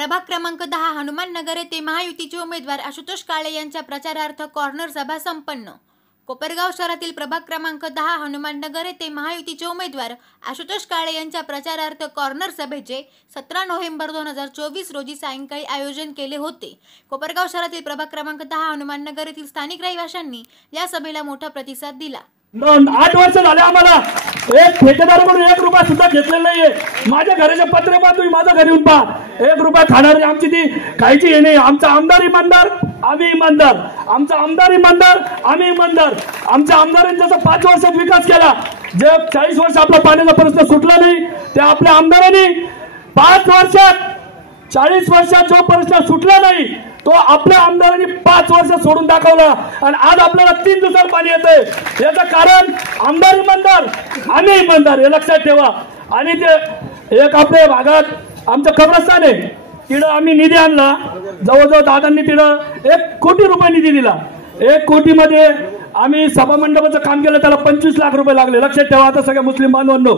प्रभाग क्रमांक 10 हनुमान नगर येथे महायुतीचे उमेदवार आशुतोष काळे यांच्या प्रचारार्थ कॉर्नर सभा संपन्न। कोपरगाव शहरातील प्रभाग क्रमांक 10 हनुमान नगर येथे महायुतीचे उमेदवार आशुतोष काळे यांच्या प्रचारार्थ कॉर्नर सभेचे 17 नोव्हेंबर 2024 रोजी सायंकाळी आयोजन केले होते। कोपरगाव शहरातील प्रभाग क्रमांक 10 हनुमान नगर येथील स्थानिक रहिवाशांनी या सभेला मोठा प्रतिसाद दिला। 8 वर्ष झाले आम्हाला एक ठेकेदाराकडून 1 रुपया सुद्धा घेतलेला नाहीये। माझ्या घराचे पत्रे पहा, तुम्ही माझ्या घरी येऊन पहा, 1 रुपया खाणारी आमची ती खायची हे नाही। आमचा आमदार इमानदार, आम्ही इमानदार, आमचा आमदार इमानदार, आम्ही इमानदार। आमच्या आमदारांनी जसा 5 वर्षात विकास केला, जे 40 वर्ष आपला पाण्याचा प्रश्न सुटला नाही, ते आपल्या आमदारांनी 5 वर्षात 40 वर्षात जो प्रश्न सुटला नाही तो आपल्या आमदारांनी 5 वर्ष सोडून दाखवला। आणि आज आपल्याला 3 दिवसात पाणी येतंय। याचं कारण आमदार इमानदार, आम्ही इमानदार, हे लक्षात ठेवा। आणि ते एक आपल्या भागात आमचं कब्रस्तान आहे, तिथं आम्ही निधी आणला, जवळजवळ दादांनी तिथं 1 कोटी रुपये निधी दिला। 1 कोटीमध्ये आम्ही सभा मंडपाचं काम केलं, त्याला 25 लाख रुपये लागले। लक्षात ठेवा, आता सगळ्या मुस्लिम बांधवांनो,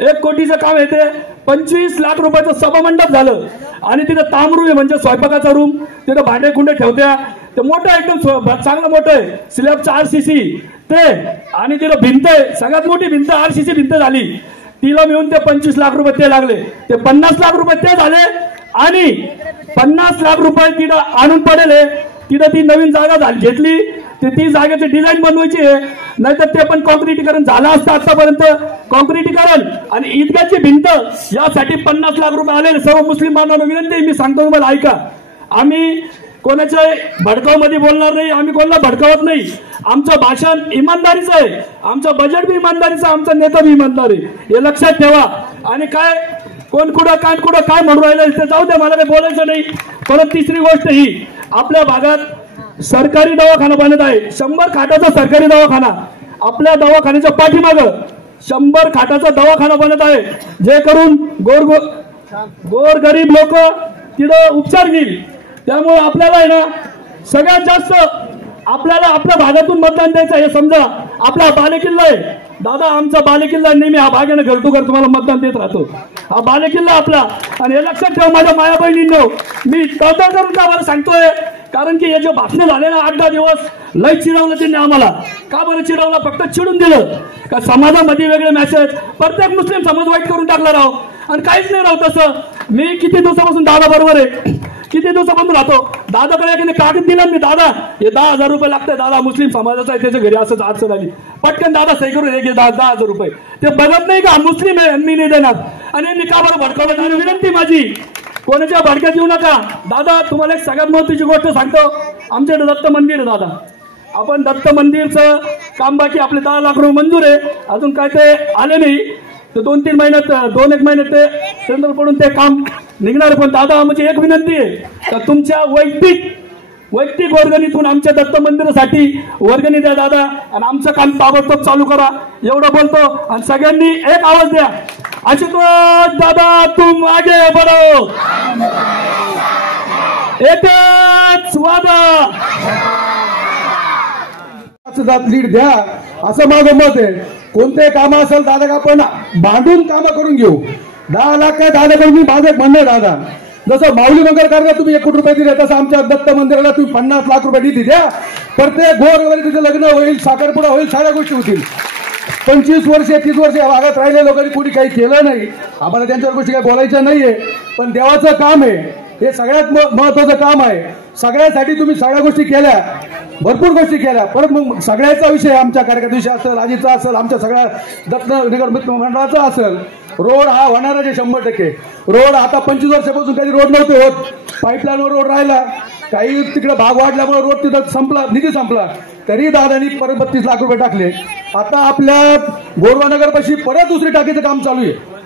1 कोटीचं काम येते, 25 लाख रुपयाचं सभा मंडप झालं। आणि तिथं तामरू आहे, म्हणजे स्वयंपाकाचा रूम, तिथं भांडे कुंडे ठेवत्या, ते मोठं एकदम चांगलं मोठं आहे, स्लॅब 4cc ते, आणि तिथं भिंत आहे, सगळ्यात मोठी भिंत 8cc भिंत झाली, तिला मिळून ते 25 लाख रुपये ते लागले। ते 50 लाख रुपये ते झाले, आणि 50 लाख रुपये तिथं आणून पडेल, तिथं ती नवीन जागा घेतली, ती जागेची डिझाईन बनवायची आहे, नाहीतर ते पण कॉन्क्रिटीकरण झालं असतं आतापर्यंत। कॉन्क्रिटीकरण आणि ईदगाहची भिंत यासाठी 50 लाख रुपये आलेले। सर्व मुस्लिम बांधवांना विनंती आहे, मी सांगतो तुम्हाला, ऐका, आम्ही कोणाच्या भडकावमध्ये बोलणार नाही, आम्ही कोणाला भडकावत नाही। आमचं भाषण इमानदारीचं आहे, आमचं बजेट बी इमानदारीचं, आमचा नेता बी इमानदार आहे, हे लक्षात ठेवा। आणि काय कोण कुठं काय म्हणून राहिलं ते जाऊ द्या, मला काही बोलायचं नाही। परत तिसरी गोष्ट ही, आपल्या भागात सरकारी दवाखाना बनत आहे, 100 खाटाचा सरकारी दवाखाना। आपल्या दवाखान्याच्या पाठीमागं 100 खाटाचा दवाखाना बनत आहे, जे करून गोरगरीब लोक तिथं उपचार घेईल। त्यामुळे आपल्याला आहे ना, सगळ्यात जास्त आपल्याला आपल्या भागातून मतदान द्यायचं, हे समजा। आपला बालेकिल्ला आहे दादा, आमचा बालेकिल्ला नेहमी हा भाग आहे ना, घर टू घर तुम्हाला मतदान देत राहतो, हा बालेकिल्ला आपला। आणि हे लक्षात ठेवा माझ्या माया बहिणींनो, मी तळतळ करून का बरं सांगतोय, कारण की हे जे भाषण झाले ना 8-10 दिवस, लय चिडवलं त्यांनी आम्हाला। का बरं चिडवलं? फक्त चिडून दिलं का समाजामध्ये वेगळे मेसेज, प्रत्येक मुस्लिम समाज वाईट करून टाकला राव, आणि काहीच नाही राव तसं। मी किती दिवसापासून दादा बरोबर आहे, किती दिवसापासून राहतो, दादाकडे एखादी कागद दिला मी, दादा हे 10,000 रुपये लागते, दादा मुस्लिम समाजाचा आहे, त्याच्या घरी असंच अडचण आली, पटकन दादा सही करून हे 10,000 रुपये। ते बघत नाही का मुस्लिम आहे, मी नाही देणार, आणि मी का बरं भडकवलं? आणि विनंती माझी, कोणाच्या भडक्यात येऊ नका। दादा तुम्हाला एक सगळ्यात महत्त्वाची गोष्ट सांगतो, आमच्याकडे दत्त मंदिर आहे दादा, आपण दत्त मंदिरचं काम बाकी, आपले 10 लाख रुपये मंजूर आहे, अजून काय ते आले नाही, तर 2-3 महिन्यात 2-1 महिन्यात ते टेंडर पडून ते काम निघणार। पण दादा म्हणजे एक विनंती आहे, तर तुमच्या वैयक्तिक वर्गणीतून आमच्या दत्त मंदिरासाठी वर्गणी द्या दादा, आणि आमचं काम ताबडतोब चालू करा, एवढं बोलतो। आणि सगळ्यांनी एक आवाज द्या, आशुतोष दादा तुम आगे बढ़ो, एकच वादा, लीड द्या, असं माझं मत आहे। कोणते काम असेल दादा आपण भांडून कामं करून घेऊ। 10 लाख काय दादाकडून मी माझं म्हणणं, दादा जसं माऊली मंगल कार्याला तुम्ही 1 कोटी रुपये दिले, तसं आमच्या दत्त मंदिराला तुम्ही 50 लाख रुपये निधी द्या। प्रत्येक गोरगरीब तिथे लग्न होईल, साखरपुडा होईल, सगळ्या गोष्टी होतील। 25 वर्ष 30 वर्ष या भागात राहिले लोकांनी कोणी काही केलं नाही, आम्हाला त्यांच्या गोष्टी काही बोलायच्या नाहीये, पण देवाचं काम आहे, हे सगळ्यात महत्वाचं काम आहे। सगळ्यासाठी तुम्ही सगळ्या गोष्टी केल्या, भरपूर गोष्टी केल्या। परत मग सगळ्याचा विषय, आमच्या कार्यक्रम विषय असेल, आजीचा असेल, आमच्या सगळ्या दत्त नगर मित्र मंडळाचा असेल, रोड हा होणारच आहे 100%। रोड आता 25 वर्षापासून काही रोड नव्हते होत, पाईपलाईनवर रोड राहिला, काही तिकडे भाग वाढल्यामुळे रोड तिथं संपला, निधी संपला, तरी दादांनी परत 32 लाख रुपये टाकले। आता आपल्या गोरवा नगरपाशी परत दुसरी टाकीचं काम चालू आहे,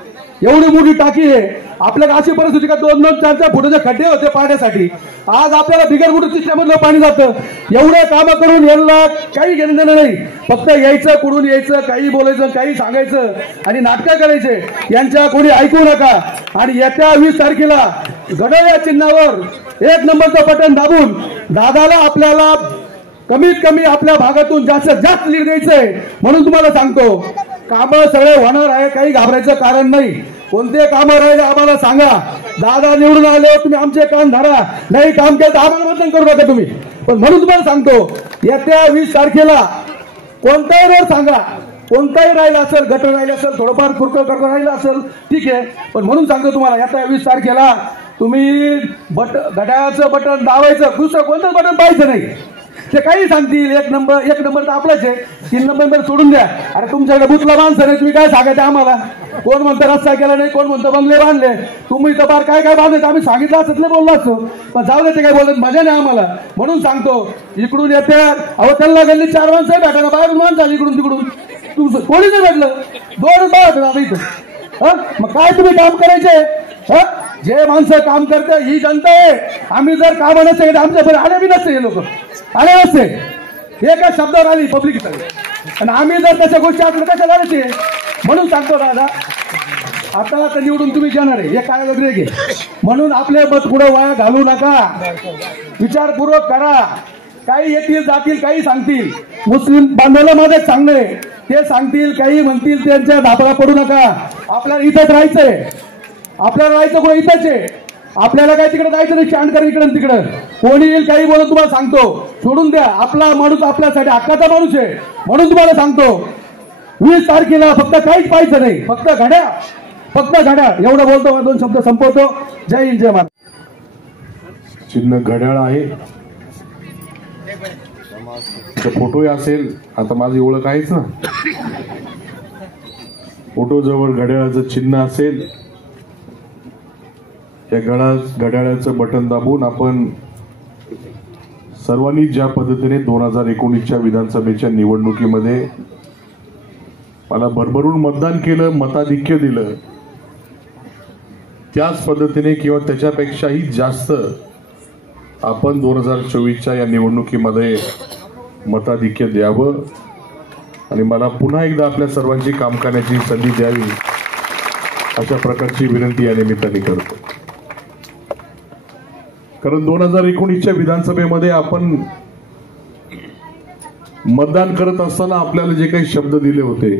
एवढी मोठी टाकी आहे। आपल्याला अशी परिस्थिती का 2-4 फुटाचे खड्डे होते पाण्यासाठी, आज आपल्याला बिगर फुट तिसऱ्यामधलं पाणी जातं। एवढे कामं करून यांना काही घेणं देणं नाही, फक्त यायचं, कुठून यायचं, काही बोलायचं, काही सांगायचं आणि नाटकं करायचे, यांच्या कोणी ऐकू नका। आणि येत्या 20 तारखेला घड्याळ या चिन्हावर 1 नंबरचं बटन दाबून दादाला आपल्याला कमीत कमी आपल्या भागातून जास्तीत जास्त लीड द्यायचंय। म्हणून तुम्हाला सांगतो, कामं सगळे होणार आहे, काही घाबरायचं कारण नाही। कोणते कामं राहिले आम्हाला सांगा. दादा निवडून आले तुम्ही आमचे कान धरा, नाही काम केलं तर आम्हाला मतदान करू नका तुम्ही. पण म्हणून तुम्हाला सांगतो येत्या 20 तारखेला कोणताही रोड सांगा, कोणताही राहिला असेल, गटर राहिला असेल, थोडंफार कुरकं राहिलं असेल ठीक आहे, पण म्हणून सांगतो तुम्हाला येत्या 20 तारखेला तुम्ही घड्याळाचं बटन दाबायचं, दुसरं कोणतंच बटन पाहायचं नाही. ते काही सांगतील एक नंबर तर आपलाच आहे, 3 नंबर सोडून द्या. अरे तुमच्याकडे बुथला माणसं नाही, तुम्ही काय सांगायचं आम्हाला? कोण म्हणतं रस्ता केला नाही, कोण म्हणतं बंगले बांधले, तुम्ही तर बार काय बांधले आम्ही सांगितलं असत बोललो असतो, पण जाऊ द्यायचे काय बोलत मजा नाही आम्हाला. म्हणून सांगतो इकडून येते अहो त्यांना गल्ली 4 माणसं भेटायला, बाहेरून माणसं आली इकडून तिकडून, कोणी नाही भेटलं, 2 बाहेर इथं. मग काय तुम्ही काम करायचे? जे माणसं काम करते ही जनता आहे. आम्ही जर काम नसते आमच्यापर्यंत आले बी नसते, हे लोक आले नसते, एका शब्दावर आली पब्लिक. आणि आम्ही जर त्याच्या गोष्टी आपल्या कशा करायचे? म्हणून सांगतो दादा आता तर निवडून तुम्ही घेणार आहे, हे काय वगैरे घे, म्हणून आपले मत पुढे वाया घालू नका, विचारपूर्वक करा. काही येतील जातील, काही सांगतील. मुस्लिम बांधवाला माझं सांगणं आहे, ते सांगतील काही म्हणतील, त्यांच्या धापला पडू नका. आपल्याला इथंच राहायचंय, आपल्याला राहायचं कुठे इथंच आहे. आपल्याला काय तिकडे जायचं नाही, स्टँड करा इकडे तिकडे. कोणी येईल काही बोलत तुम्हाला सांगतो, सोडून द्या. आपला माणूस आपल्यासाठी हक्काचा माणूस आहे. म्हणून तुम्हाला सांगतो 20 तारखेला फक्त काहीच पाहायचं नाही, फक्त घड्याळ एवढं बोलतो. 2 शब्द संपवतो. जय हिंद, जय महाराज. चिन्ह घड्याळ आहे, फोटोही असेल. आता माझी ओळख आहेच ना, फोटो जवळ घड्याळाचं चिन्ह असेल. त्या घड्याळाचं बटन दाबून आपण सर्वांनी ज्या पद्धतीने 2019च्या विधानसभेच्या निवडणुकीमध्ये मला भरभरून मतदान केलं, मताधिक्य दिलं, त्याच पद्धतीने किंवा त्याच्यापेक्षाही जास्त आपण 2024च्या या निवडणुकीमध्ये मताधिक्य द्यावं आणि मला पुन्हा एकदा आपल्या सर्वांची काम करण्याची संधी द्यावी, अशा प्रकारची विनंती या निमित्ताने करतो. कारण 2019च्या विधानसभेमध्ये आपण मतदान करत असताना आपल्याला जे काही शब्द दिले होते,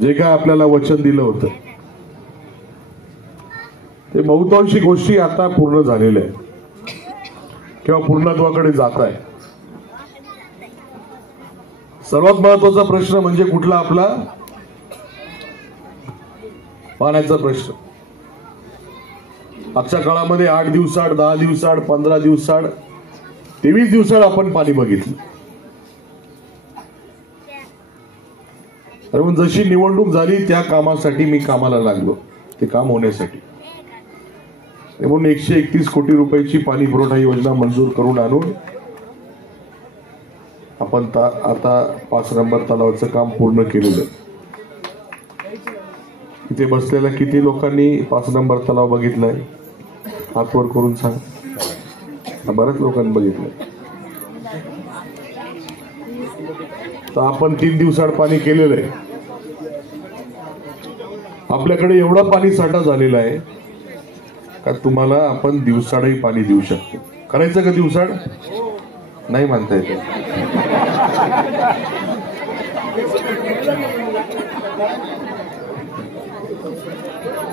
जे काय आपल्याला वचन दिलं होतं, ते बहुतांशी गोष्टी आता पूर्ण झालेल्या आहेत किंवा पूर्णत्वाकडे जात आहे. सर्वात महत्वाचा प्रश्न म्हणजे कुठला? आपला पाण्याचा प्रश्न. आजच्या काळामध्ये 8 दिवसाआड, 10 दिवसाआड, 15 दिवसाआड, 23 दिवसाआड आपण पाणी बघितलं. म्हणून जशी निवडणूक झाली त्या कामासाठी मी कामाला लागलो, ते काम होण्यासाठी. म्हणून 131 कोटी रुपयाची पाणी पुरवठा योजना मंजूर करून आणून आपण आता 5 नंबर तलावाचं काम पूर्ण केलेलं. इथे बसलेल्या किती लोकांनी 5 नंबर तलाव बघितलाय? हात वर करून सांग. बऱ्याच लोकांनी बघितलंय. तर आपण 3 दिवसाआड पाणी केलेलं आहे. आपल्याकडे एवढा पाणी साठा झालेला आहे का तुम्हाला आपण दिवसाआडही पाणी देऊ शकतो. करायचं का दिवसाआड? नाही मानता येत.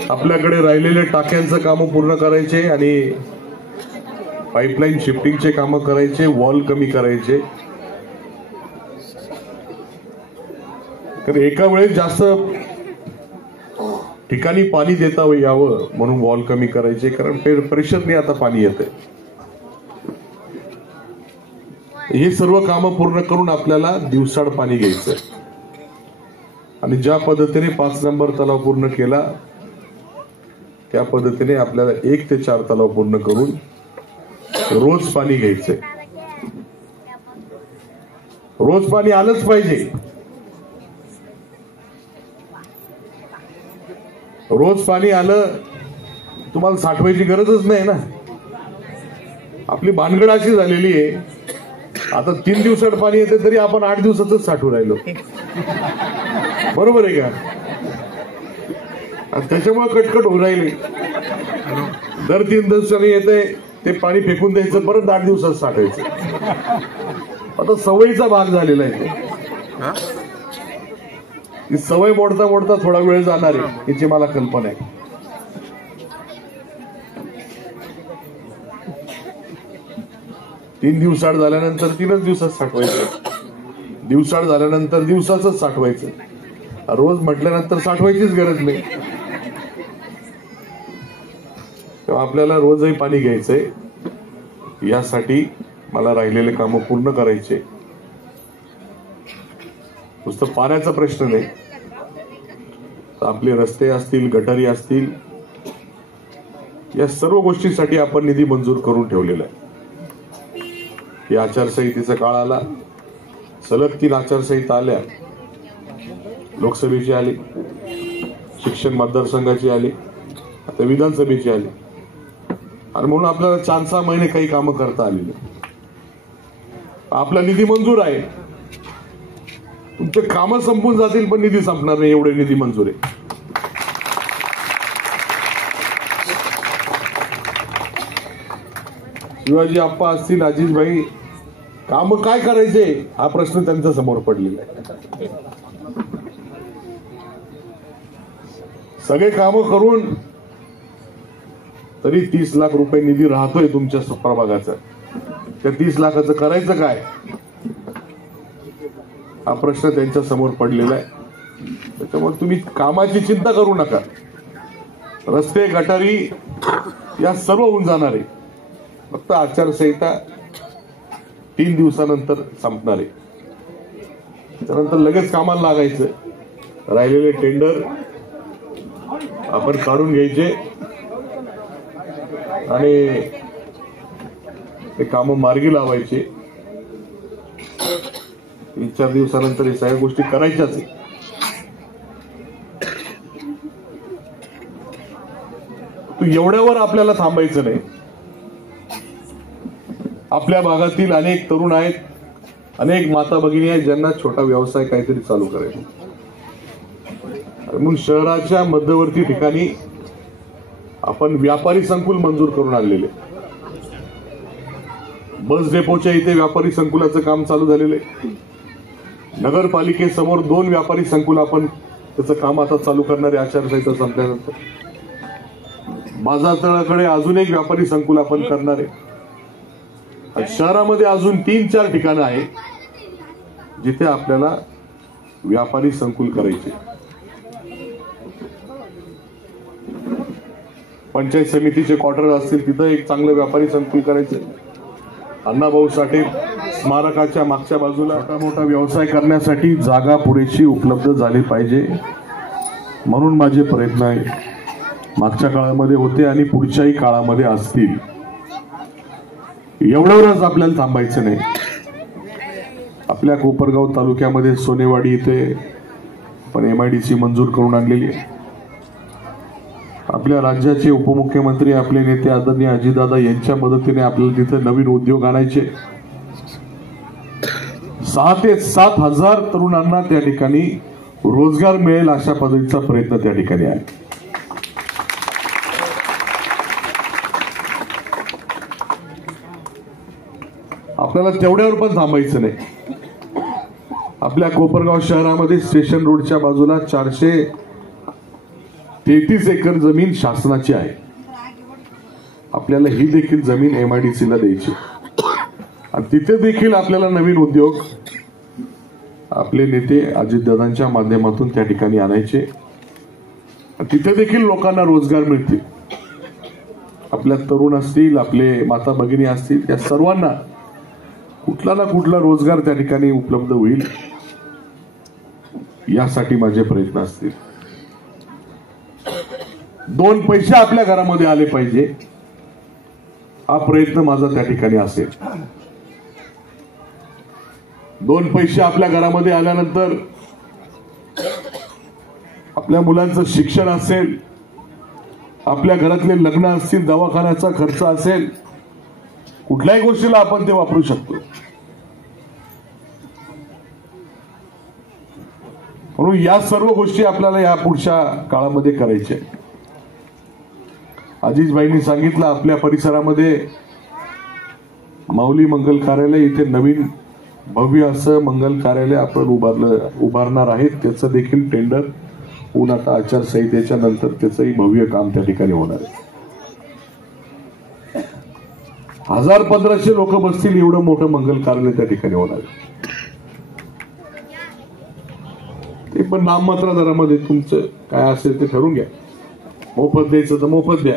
आपल्याकडे राहिलेले टाक्यांचं काम पूर्ण करायचे आणि पाईपलाईन शिफ्टिंगचे काम करायचे, वॉल कमी करायचे. कारण एका वेळेस जास्त ठिकाणी पाणी देता यावं म्हणून वॉल कमी करायचे. कारण प्रेशरने आता पाणी येतंय. हे सर्व कामं पूर्ण करून आपल्याला दिवसाआड पाणी घ्यायचंय. आणि ज्या पद्धतीने 5 नंबर तलाव पूर्ण केला त्या पद्धतीने आपल्याला 1 ते 4 तलाव पूर्ण करून रोज पाणी घ्यायचंय. रोज पाणी आलंच पाहिजे. रोज पाणी आलं तुम्हाला साठवायची गरजच नाही ना. आपली भानगड अशी झालेली आहे, आता 3 दिवसात पाणी येते तरी आपण 8 दिवसातच साठवून राहिलो. बरोबर आहे का? त्याच्यामुळे कटकट होऊ राहिली. दर 3 दिवसांनी येते ते पाणी फेकून द्यायचं, परत 8 दिवसात साठायचं. आता सवयीचा भाग झालेला आहे. ही सवय मोडता मोडता थोडा वेळ जाणार आहे याची मला कल्पना आहे. तीन दिवसाआड झाल्यानंतर 3च दिवसात साठवायचं, दिवसाआड झाल्यानंतर दिवसाच साठवायचं, रोज म्हटल्यानंतर साठवायचीच गरज नाही. तेव्हा आपल्याला रोजही पाणी घ्यायचंय. यासाठी मला राहिलेले कामं पूर्ण करायचे. नुसतं पाण्याचा प्रश्न नाही, तर आपले रस्ते असतील, गटारी असतील, या सर्व गोष्टींसाठी आपण निधी मंजूर करून ठेवलेला आहे. ही आचारसंहितेचा काळ आला, सलग 3 आचारसंहिता आल्या. लोकसभेची आली, शिक्षण मतदारसंघाची आली, आता विधानसभेची आली, आणि म्हणून आपल्याला 4-6 महिने काही कामं करता आली नाही. आपला निधी मंजूर आहे, तुमचे कामं संपून जातील पण निधी संपणार नाही, एवढे निधी मंजूर आहे. शिवाजी आप्पा असतील, अजितभाई, काम काय करायचे हा प्रश्न त्यांच्या समोर पडलेला आहे. सगळे कामं करून तरी 30 लाख रुपये निधी राहतोय तुमच्या प्रभागाचा. त्या 30 लाखाचं करायचं काय हा प्रश्न त्यांच्या समोर पडलेला आहे. त्याच्यामुळे तुम्ही कामाची चिंता करू नका. रस्ते, गटारी या सर्व होऊन जाणार आहे. फक्त आचारसंहिता 3 दिवसानंतर संपणार आहे. त्यानंतर लगेच कामाला लागायचं. राहिलेले टेंडर आपण काढून घ्यायचे आणि ते कामं मार्गी लावायचे. 3-4 दिवसानंतर हे सगळ्या गोष्टी करायच्याच आहे. तू एवढ्यावर आपल्याला थांबायचं नाही. आपल्या भागातील अनेक तरुण आहेत, अनेक माता भगिनी आहेत ज्यांना छोटा व्यवसाय काहीतरी चालू करायचा. म्हणून शहराच्या मध्यवर्ती ठिकाणी आपण व्यापारी संकुल मंजूर करून आणलेले. बस डेपोच्या इथे व्यापारी संकुलाचं काम चालू झालेलं आहे. नगरपालिकेसमोर 2 व्यापारी संकुल आपण त्याचं काम आता चालू करणार आहे आचारसंहिता संपल्यानंतर. बाजारतळाकडे अजून एक व्यापारी संकुल आपण करणार आहे. शहरामध्ये अजून 3-4 ठिकाणं आहे जिथे आपल्याला व्यापारी संकुल करायचे. पंचायत समितीचे क्वार्टर असतील तिथं एक चांगलं व्यापारी संकुल करायचं. अण्णाभाऊ साठे स्मारकाच्या मागच्या बाजूला मोठा व्यवसाय करण्यासाठी जागा पुरेशी उपलब्ध झाली पाहिजे, म्हणून माझे प्रयत्न आहे. मागच्या काळामध्ये होते आणि पुढच्याही काळामध्ये असतील. एवढ्यावरच आपल्याला थांबायचं नाही. आपल्या कोपरगाव तालुक्यामध्ये सोनेवाडी इथे पण MIDC मंजूर करून आणलेली आहे. आपल्या राज्याचे उपमुख्यमंत्री, आपले नेते आदरणीय अजितदादा यांच्या मदतीने आपल्याला तिथे नवीन उद्योग आणायचे. 6 ते 7 हजार तरुणांना त्या ठिकाणी रोजगार मिळेल अशा पद्धतीचा प्रयत्न त्या ठिकाणी आहे. आपल्याला तेवढ्यावर पण थांबायचं नाही. आपल्या कोपरगाव शहरामध्ये स्टेशन रोडच्या बाजूला 433 एकर जमीन शासनाची आहे. आपल्याला ही देखील जमीन MIDC ला द्यायची आणि तिथे देखील आपल्याला नवीन उद्योग आपले नेते अजितदादांच्या माध्यमातून त्या ठिकाणी आणायचे. तिथे देखील लोकांना रोजगार मिळतील. आपल्या तरुण असतील, आपले माता भगिनी असतील, या सर्वांना कुठला ना कुठला रोजगार त्या ठिकाणी उपलब्ध होईल यासाठी माझे प्रयत्न असतील. 2 पैसे आपल्या घरामध्ये आले पाहिजे हा प्रयत्न माझा त्या ठिकाणी असेल. 2 पैसे आपल्या घरामध्ये आल्यानंतर आपल्या मुलांचं शिक्षण असेल, आपल्या घरातले लग्न असतील, दवाखान्याचा खर्च असेल, कुठल्याही गोष्टीला आपण ते वापरू शकतो. म्हणून या सर्व गोष्टी आपल्याला या पुढच्या काळामध्ये करायच्या. अजितभाईंनी सांगितलं आपल्या परिसरामध्ये माऊली मंगल कार्यालय इथे नवीन भव्य असं मंगल कार्यालय आपण उभारणार आहेत. त्याचं देखील टेंडर होऊन आता आचारसंहितेच्या नंतर त्याचंही भव्य काम त्या ठिकाणी होणार आहे. 1000-1500 लोक बसतील एवढं मोठं मंगल कार्यालय त्या ठिकाणी होणार आहे. ते पण नाममात्र दरामध्ये तुमचं काय असेल ते ठरवून घ्या. मोफत द्यायचं तर मोफत द्या,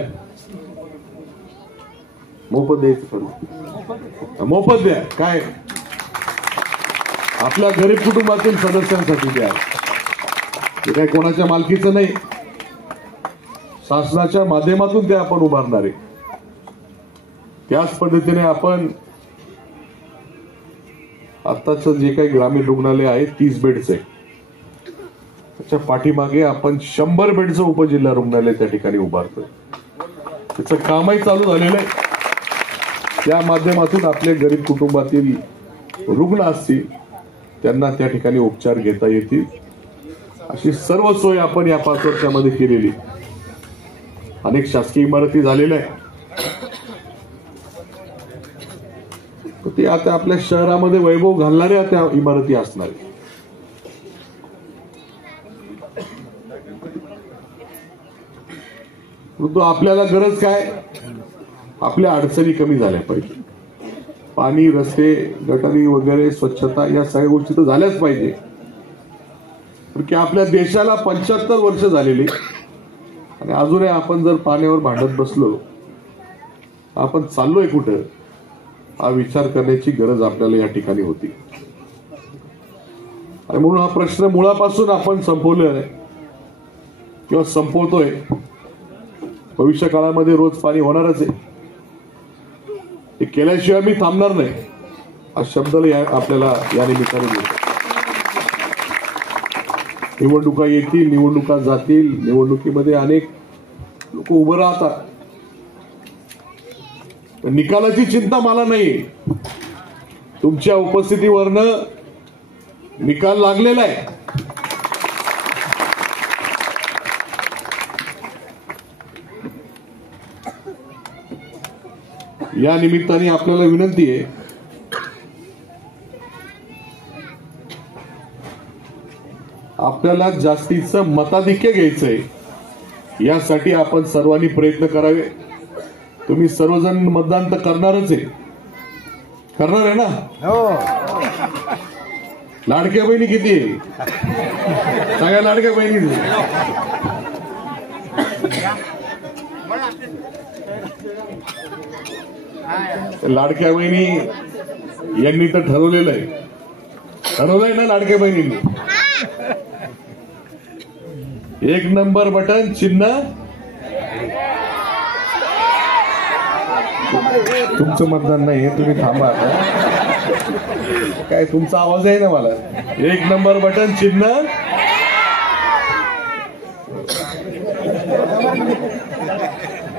मोफत द्यायचं ठरवून मोफत द्या. काय आपल्या गरीब कुटुंबातील सदस्यांसाठी द्या. हे काय कोणाच्या मालकीचं नाही, शासनाच्या माध्यमातून ते आपण उभारणार आहे. त्याच पद्धतीने आपण आताच जे काही ग्रामीण रुग्णालय आहे 30 बेडचं आहे, त्याच्या पाठीमागे आपण 100 बेडचं उपजिल्हा रुग्णालय त्या ठिकाणी उभारतोय. त्याचं कामही चालू झालेलं आहे. त्या माध्यमातून आपले गरीब कुटुंबातील रुग्ण असतील त्यांना त्या ठिकाणी उपचार घेता येतील अशी सर्व सोय आपण या 5 वर्षामध्ये केलेली. अनेक शासकीय इमारती झालेल्या आहेत. ते आता आपल्या शहरामध्ये वैभव घालणाऱ्या त्या इमारती असणार. परंतु आपल्याला गरज काय, आपल्या अडचणी कमी झाल्या पाहिजे. पाणी, रस्ते, गटारी वगैरे, स्वच्छता या सगळ्या गोष्टी तर झाल्याच पाहिजे. कारण आपल्या देशाला 75 वर्ष झालेली आणि अजूनही आपण जर पाण्यावर भांडत बसलो, आपण चाललोय कुठं हा विचार करण्याची गरज आपल्याला या ठिकाणी होती. आणि म्हणून हा प्रश्न मुळापासून आपण संपवलेला किंवा संपवतोय. भविष्य काळामध्ये रोज पाणी होणारच आहे. हे केल्याशिवाय मी थांबणार नाही हा शब्द आपल्याला या निमित्ताने देतो. निवडणुका येतील, निवडणुका जातील, निवडणुकीमध्ये अनेक लोक उभं राहतात. निकालाची चिंता मला नाही. तुमच्या उपस्थितीवरनं निकाल लागलेला आहे. या निमित्ताने आपल्याला विनंती आहे, आपल्याला जास्तीचं मताधिक्य घ्यायचंय. यासाठी आपण सर्वांनी प्रयत्न करावे. तुम्ही सर्वजण मतदान तर करणारच आहे, करणार आहे ना? लाडक्या बहिणी किती आहे? सगळ्या लाडक्या बहिणी. लाडक्या बहिणी यांनी तर ठरवलेलं आहे, ठरवलंय ना लाडक्या बहिणींनी. 1 नंबर बटन चिन्ह. तुमचं मतदान नाही आहे, तुम्ही थांबा आता. काय तुमचा आवाज आहे ना मला. 1 नंबर बटन चिन्ह.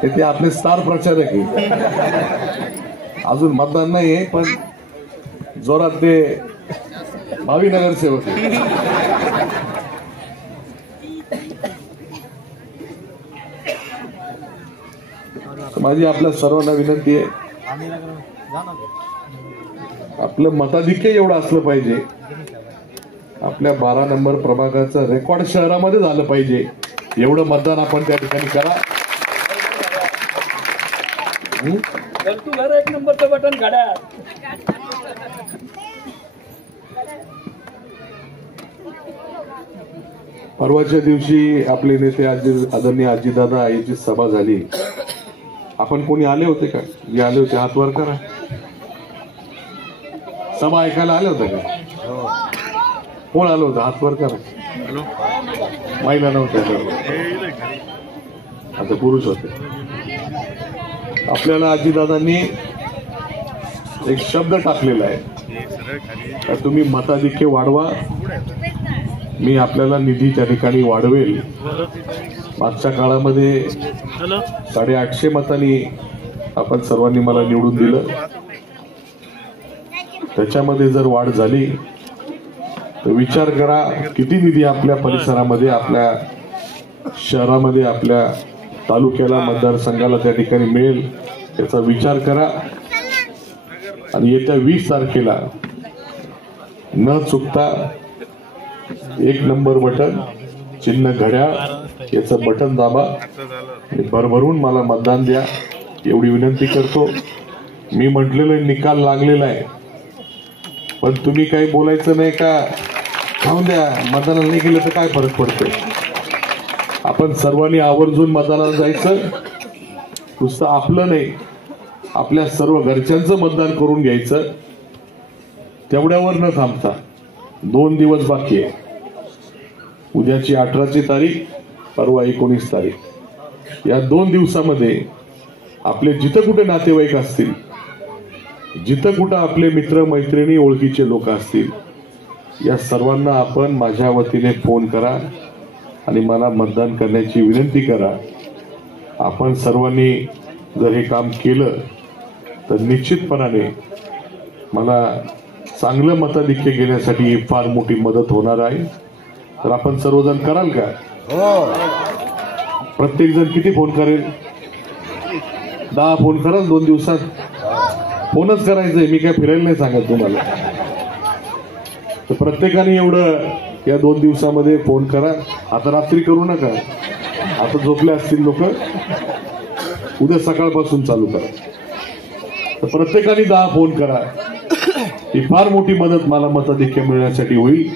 ते आपले स्टार प्रचारक आहे. अजून मतदान नाही आहे पण जोरात ते भावी नगरसेवक आहे. माझी आपल्या सर्वांना विनंती आहे, आपलं मताधिक्य एवढं असलं पाहिजे. आपल्या 12 नंबर प्रभागाचं रेकॉर्ड शहरामध्ये झालं पाहिजे. एवढं मतदान आपण त्या ठिकाणी करा. 1 नंबरचं बटन काढा. परवाच्या दिवशी आपले नेते आदरणीय अजितदादा यांची सभा झाली. आपण कोणी आले होते का? जे आले होते हात वर करा. सभा ऐकायला आले होते का? कोण आलं होतं? हात वर करा. महिला नव्हत्या, आता पुरुष होते. आपल्याला अजितदादांनी एक शब्द टाकलेला आहे, तुम्ही मताधिक्य वाढवा, मी आपल्याला निधी त्या ठिकाणी वाढवेल. मागच्या काळामध्ये 850 मतांनी आपण सर्वांनी मला निवडून दिलं. त्याच्यामध्ये जर वाढ झाली तर विचार करा किती निधी आपल्या परिसरामध्ये, आपल्या शहरामध्ये, आपल्या तालुक्याला, मतदारसंघाला त्या ठिकाणी मिळेल याचा विचार करा. आणि येत्या 20 तारखेला न चुकता 1 नंबर बटन चिन्ह घड्याळ याचं बटन दाबा आणि भरभरून मला मतदान द्या एवढी विनंती करतो. मी म्हटलेलं निकाल लागलेला आहे, पण तुम्ही काही बोलायचं नाही का? खाऊन द्या, मतदानाला नाही गेलं तर काय फरक पडतोय? आपण सर्वांनी आवर्जून मतदानाला जायचं. नुसतं आपलं नाही, आपल्या सर्व घरच्यांचं मतदान करून घ्यायचं. तेवढ्यावर न थांबता 2 दिवस बाकी आहे. उद्याची 18ची तारीख, परवा 19 तारीख. या 2 दिवसामध्ये आपले जिथं कुठे नातेवाईक असतील, जिथं कुठं आपले मित्र मैत्रिणी ओळखीचे लोक असतील, या सर्वांना आपण माझ्या वतीने फोन करा आणि मला मतदान करण्याची विनंती करा. आपण सर्वांनी जर हे काम केलं तर निश्चितपणाने मला चांगलं मताधिक्य घेण्यासाठी ही फार मोठी मदत होणार आहे. तर आपण सर्वजण कराल का? प्रत्येक जण किती फोन करेल? 10 फोन कराल 2 दिवसात? फोनच करायचंय, मी काय फिरायला नाही सांगत तुम्हाला. तर प्रत्येकाने एवढं या 2 दिवसामध्ये फोन करा. आता रात्री करू नका, आता झोपले असतील लोक, उद्या सकाळपासून चालू करा. तर प्रत्येकाने 10 फोन करा. ही फार मोठी मदत मला मताधिक्य मिळण्यासाठी होईल.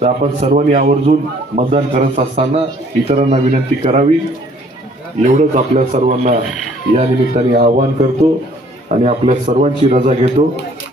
तर आपण सर्वांनी आवर्जून मतदान करत असताना इतरांना विनंती करावी, एवढंच आपल्या सर्वांना या निमित्ताने आवाहन करतो आणि आपल्या सर्वांची रजा घेतो.